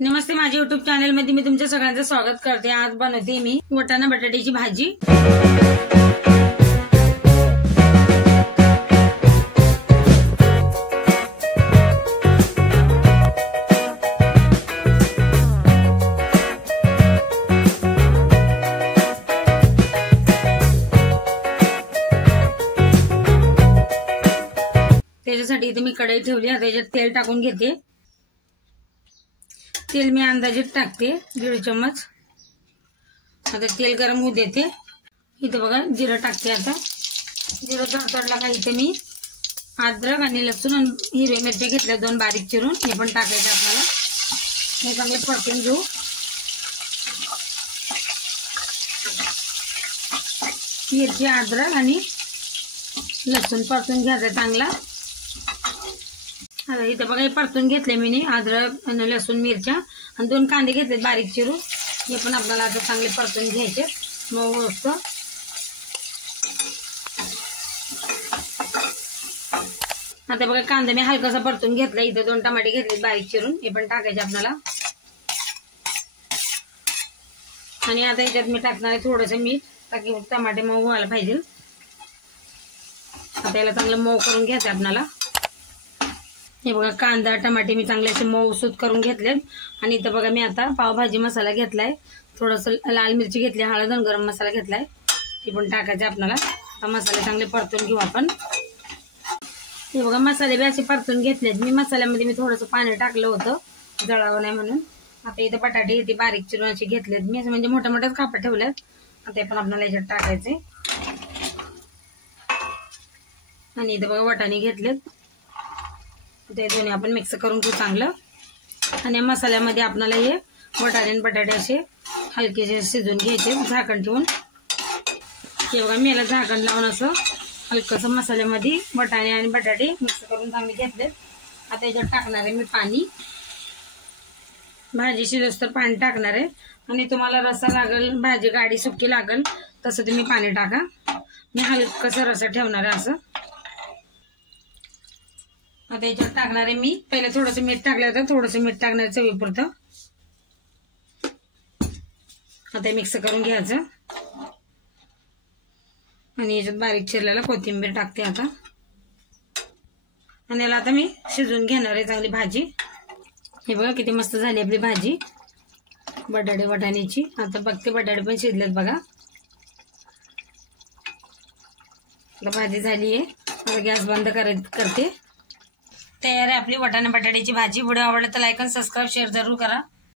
नमस्ते, माझ्या YouTube channel मध्ये मी तुमच्या सगळ्यांचं स्वागत करते। आज बनवते मी वाटाणा बटाट्याची भाजी। त्याच्यासाठी इथे मी कढई ठेवली आहे, त्याच्यात तेल टाकून घेते। तेल मी अंदाजे टाकते 1.5 चम्मच। आता तेल गरम होऊ देते। इथे बघा जिरं टाकते। आता जिरं तडतडला का इथे मी अद्रक आणि लसूण आणि हिरवी मिरची घेतल्या 2 बारीक चिरून, हे पण टाकायचं आपल्याला। हे चांगले परतून घेऊ। मिरची अद्रक आणि लसूण परतून घ्यायचं चांगला। आता इथे बघा परतून घेतले मी अद्रक आणि लसूण मिरच्या आणि 2 कांदे घेतले बारीक चिरून, हे पण आपल्याला आता चांगले परतून घ्यायचे मऊ मस्त। आता बघा कांदा मी हलकासा परतून घेतला। इथे 2 टमाटे घेतले बारीक चिरून, हे पण टाकायचे आपल्याला। आणि आता याच्यात मी टाकणार आहे थोडंसं मीठ, ताकी टमाटे मऊ व्हायला पाहिजे। आता याला चांगलं मऊ करून घ्यायचं आपल्याला। हे बघा कांदा टमाटे मी चांगले असे मऊसूत करून घेतले। आणि इथं बघा मी आता पावभाजी मसाला घेतलाय, थोडंसं लाल मिरची घेतली, हळद आणि गरम मसाला घेतलाय, ते पण टाकायचे आपल्याला। आता मसाले चांगले परतून घेऊ आपण। हे बघा मसाले बी असे परतून घेतलेत मी। मसाल्यामध्ये मी थोडंसं पाणी टाकलं होतं जळावं नाही म्हणून। आता इथं बटाटे इथे बारीक चिरून असे घेतलेत मी, असं म्हणजे मोठ्या मोठ्याच कापड ठेवल्यात। आता ते पण आपल्याला याच्यात टाकायचे। आणि इथं बघा वाटाणे घेतलेत, ते दोन्ही आपण मिक्स करून घेऊ चांगलं। आणि मसाल्यामध्ये आपल्याला हे वाटाणे आणि बटाटे असे हलकेसे शिजून घ्यायचे झाकण ठेवून। हे बघा मी याला झाकण लावून असं हलकसं मसाल्यामध्ये वाटाणे आणि बटाटे मिक्स करून चांगले घेतलेत। आता याच्यात टाकणार आहे मी पाणी। भाजी शिजोस तर पाणी टाकणार आहे। आणि तुम्हाला रस्सा लागेल, भाजी गाढी सुकी लागेल तसं तुम्ही पाणी टाका। मी हलकसं रस्सा ठेवणार आहे असं। आता याच्यात टाकणार आहे मी पहिले थोडंसं मीठ टाकलं होतं, थोडंसं मीठ टाकणार चवीपुरतं। आता मिक्स करून घ्यायचं। आणि याच्यात बारीक चिरलेला कोथिंबीर टाकते आता। आणि याला आता मी शिजवून घेणार आहे चांगली भाजी। हे बघा किती मस्त झाली आपली भाजी बटाटे वाटाण्याची। आता बघते बटाटे पण शिजलेत बघा। आता भाजी झाली आहे, आता गॅस बंद करते। तयार आहे आपली वाटाणा बटाट्याची भाजी। व्हिडिओ आवडला तर लाईक आणि सबस्क्राईब शेअर जरूर करा।